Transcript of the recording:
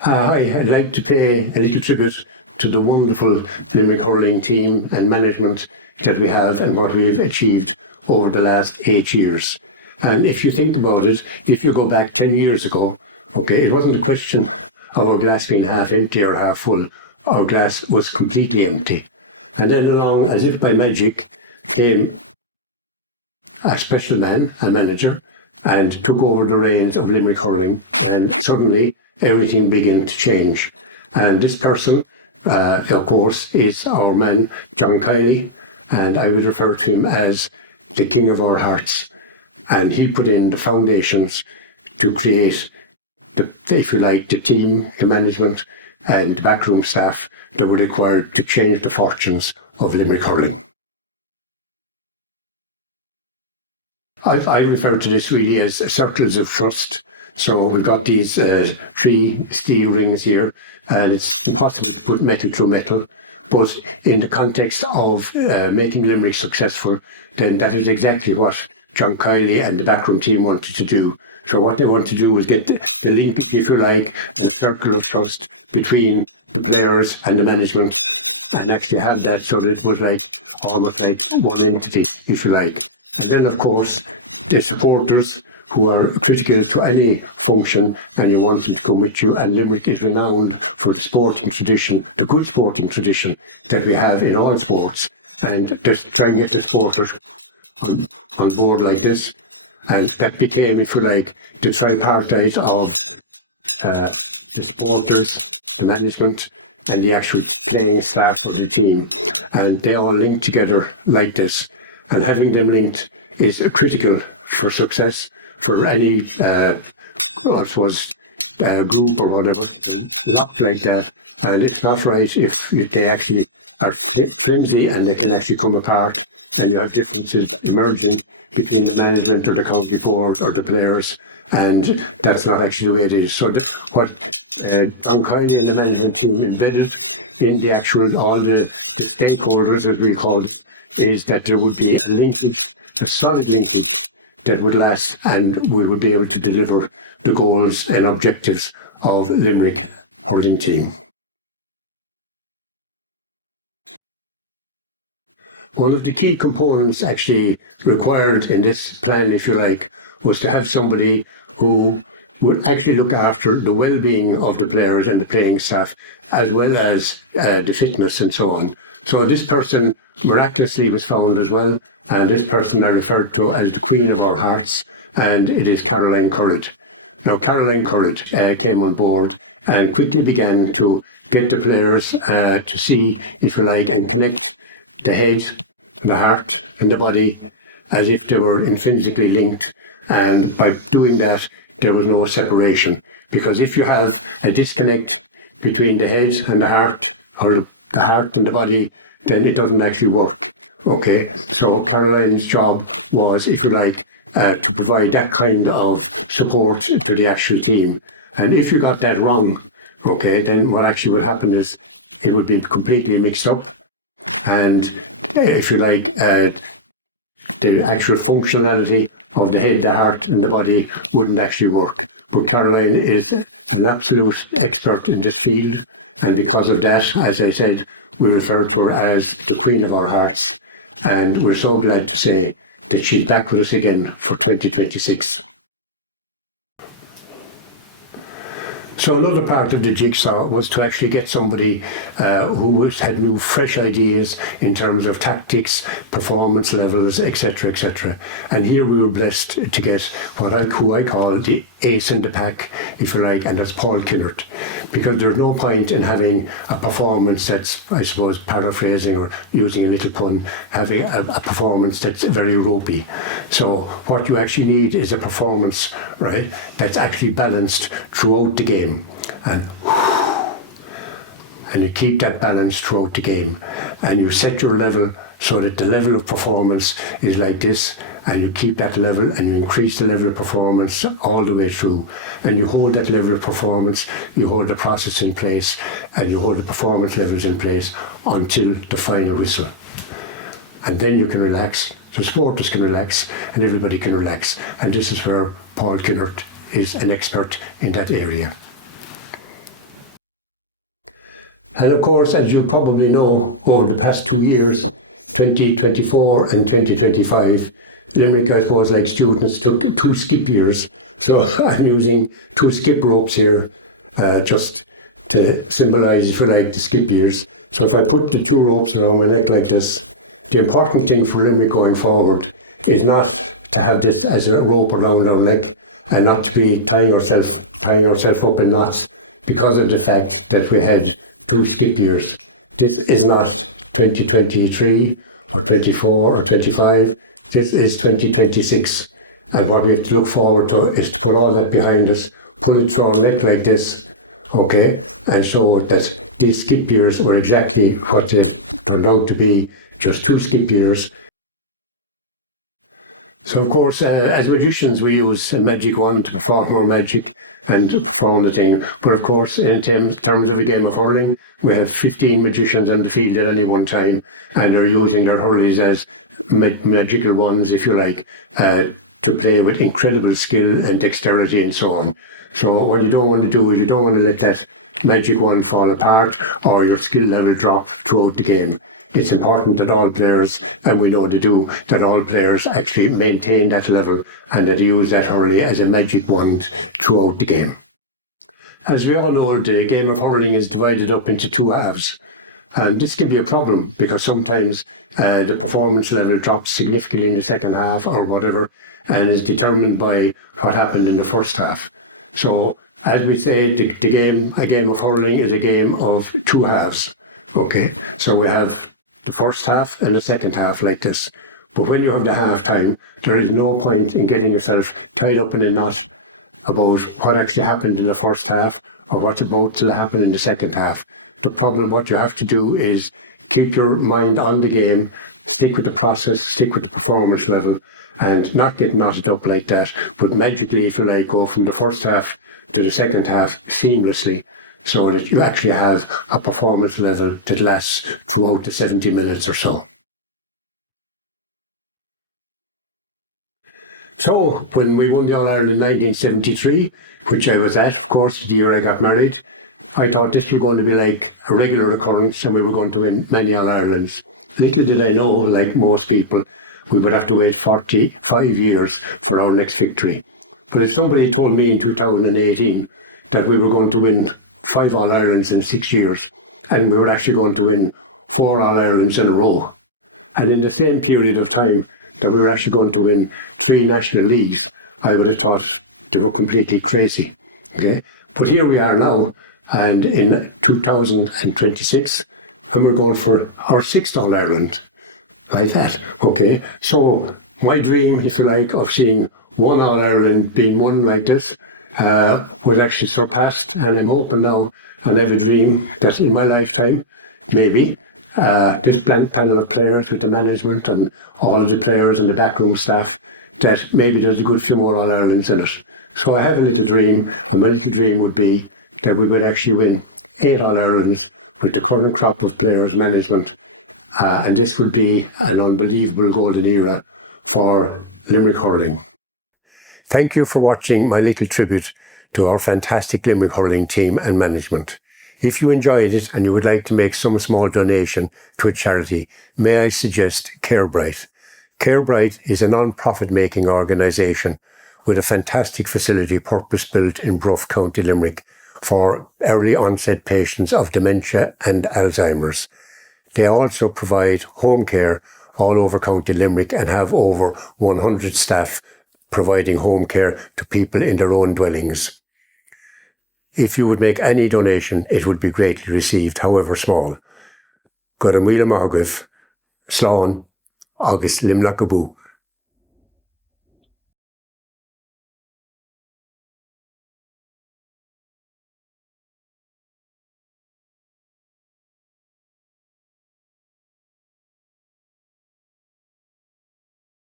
Hi, I'd like to pay a little tribute to the wonderful Limerick Hurling team and management that we have and what we've achieved over the last 8 years. And if you think about it, if you go back 10 years ago, okay, it wasn't a question of our glass being half empty or half full. Our glass was completely empty. And then along, as if by magic, came a special man, a manager, and took over the reins of Limerick Hurling, and suddenly everything began to change. And this person, of course, is our man, John Kiley, and I would refer to him as the king of our hearts. And he put in the foundations to create, if you like, the team, the management, and the backroom staff that were required to change the fortunes of Limerick Hurling. I refer to this really as circles of trust. So we've got these 3 steel rings here, and it's impossible to put metal through metal. But in the context of making Limerick successful, then that is exactly what John Kiley and the backroom team wanted to do. So what they want to do was get the linkage, if you like, the circle of trust between the players and the management, and actually have that so that it was like almost like one entity, if you like. And then, of course, the supporters who are critical to any function and you want them to come with you. And Limerick is renowned for the sporting tradition, the good sporting tradition that we have in all sports. And just try and get the supporters on board like this. And that became, if you like, the tripartite of the supporters, the management, and the actual playing staff of the team. And they all link together like this. And having them linked is critical for success for any, I suppose, group or whatever, locked like that. And it's not right if they actually are flimsy and they can actually come apart, and you have differences emerging between the management or the county board or the players, and that's not actually the way it is. So what John Kiley and the management team embedded in the actual, all the stakeholders, as we call it, is that there would be a linkage, a solid linkage that would last, and we would be able to deliver the goals and objectives of Limerick Hurling team. One of the key components actually required in this plan, if you like, was to have somebody who would actually look after the well-being of the players and the playing staff, as well as the fitness and so on. So this person miraculously was found as well, and this person I referred to as the Queen of our Hearts, and it is Caroline Courage. Now, Caroline Courage came on board and quickly began to get the players to see, if you like, and connect the head, the heart, and the body as if they were intrinsically linked. And by doing that, there was no separation. Because if you have a disconnect between the head and the heart, or the heart and the body, then it doesn't actually work. Okay, so Caroline's job was, if you like, to provide that kind of support to the actual team. And if you got that wrong, okay, then what actually would happen is it would be completely mixed up. And if you like, the actual functionality of the head, the heart, and the body wouldn't actually work. But Caroline is an absolute expert in this field. And because of that, as I said, we refer to her as the Queen of our Hearts. And we're so glad to say that she's back with us again for 2026. So another part of the jigsaw was to actually get somebody who had new, fresh ideas in terms of tactics, performance levels, etc., etc. And here we were blessed to get who I call the ace in the pack, if you like, and that's Paul Kinnert. Because there's no point in having a performance that's, I suppose, paraphrasing or using a little pun, having a performance that's very ropey. So what you actually need is a performance, right, that's actually balanced throughout the game. And you keep that balance throughout the game, and you set your level so that the level of performance is like this, and you keep that level and you increase the level of performance all the way through, and you hold that level of performance, you hold the process in place, and you hold the performance levels in place until the final whistle. And then you can relax, the supporters can relax, and everybody can relax. And this is where Paul Kinnert is an expert in that area. And of course, as you probably know, over the past 2 years, 2024 and 2025, Limerick, I suppose, like students, took 2 skip years. So I'm using 2 skip ropes here, just to symbolise, if you like, the skip years. So if I put the 2 ropes around my neck like this, the important thing for Limerick going forward is not to have this as a rope around our neck and not to be tying ourselves up in knots because of the fact that we had 2 skip years. This is not 2023 or 24 or 25. This is 2026. And what we have to look forward to is to put all that behind us, put it through our neck like this, okay, and show that these skip years were exactly what they turned out to be, just 2 skip years. So, of course, as magicians, we use a magic wand to perform our magic and perform the thing. But, of course, in terms of a game of hurling, we have 15 magicians on the field at any one time, and they're using their hurleys as magical wands, if you like, to play with incredible skill and dexterity and so on. So what you don't want to do is you don't want to let that magic wand fall apart or your skill level drop throughout the game. It's important that all players, and we know they do, that all players actually maintain that level and that they use that hurley as a magic wand throughout the game. As we all know, the game of hurling is divided up into 2 halves. And this can be a problem because sometimes the performance level drops significantly in the second half or whatever, and is determined by what happened in the first half. So, as we say, a game of hurling is a game of 2 halves. Okay, so we have the first half and the second half like this. But when you have the half time, there is no point in getting yourself tied up in a knot about what actually happened in the first half or what's about to happen in the second half. The problem, what you have to do is keep your mind on the game, stick with the process, stick with the performance level, and not get knotted up like that, but magically, if you like, go from the first half to the second half seamlessly, so that you actually have a performance level that lasts throughout the 70 minutes or so. So, when we won the All-Ireland in 1973, which I was at, of course, the year I got married, I thought this was going to be like a regular occurrence and we were going to win many All-Irelands. Little did I know, like most people, we would have to wait 45 years for our next victory. But if somebody told me in 2018 that we were going to win 5 All-Irelands in 6 years, and we were actually going to win 4 All-Irelands in a row, and in the same period of time that we were actually going to win 3 national leagues, I would have thought they were completely crazy. Okay, but here we are now, and in 2026, when we're going for our 6th All-Ireland, like that. Okay, so my dream, if you like, of seeing 1 All-Ireland being won like this was actually surpassed, and I'm hoping now, and I have a dream that in my lifetime, maybe, this panel of players with the management and all the players and the backroom staff, that maybe there's a good few more All-Irelands in it. So I have a little dream, and my little dream would be that we would actually win 8 All-Irelands with the current crop of players, management, and this would be an unbelievable golden era for Limerick Hurling. Thank you for watching my little tribute to our fantastic Limerick Hurling team and management. If you enjoyed it and you would like to make some small donation to a charity, may I suggest carebright. carebright is a non-profit making organisation with a fantastic facility purpose-built in Bruff, County Limerick for early onset patients of dementia and Alzheimer's. They also provide home care all over County Limerick and have over 100 staff providing home care to people in their own dwellings. If you would make any donation, it would be greatly received, however small. Garamila Margriff, Slán, August Limlakabu.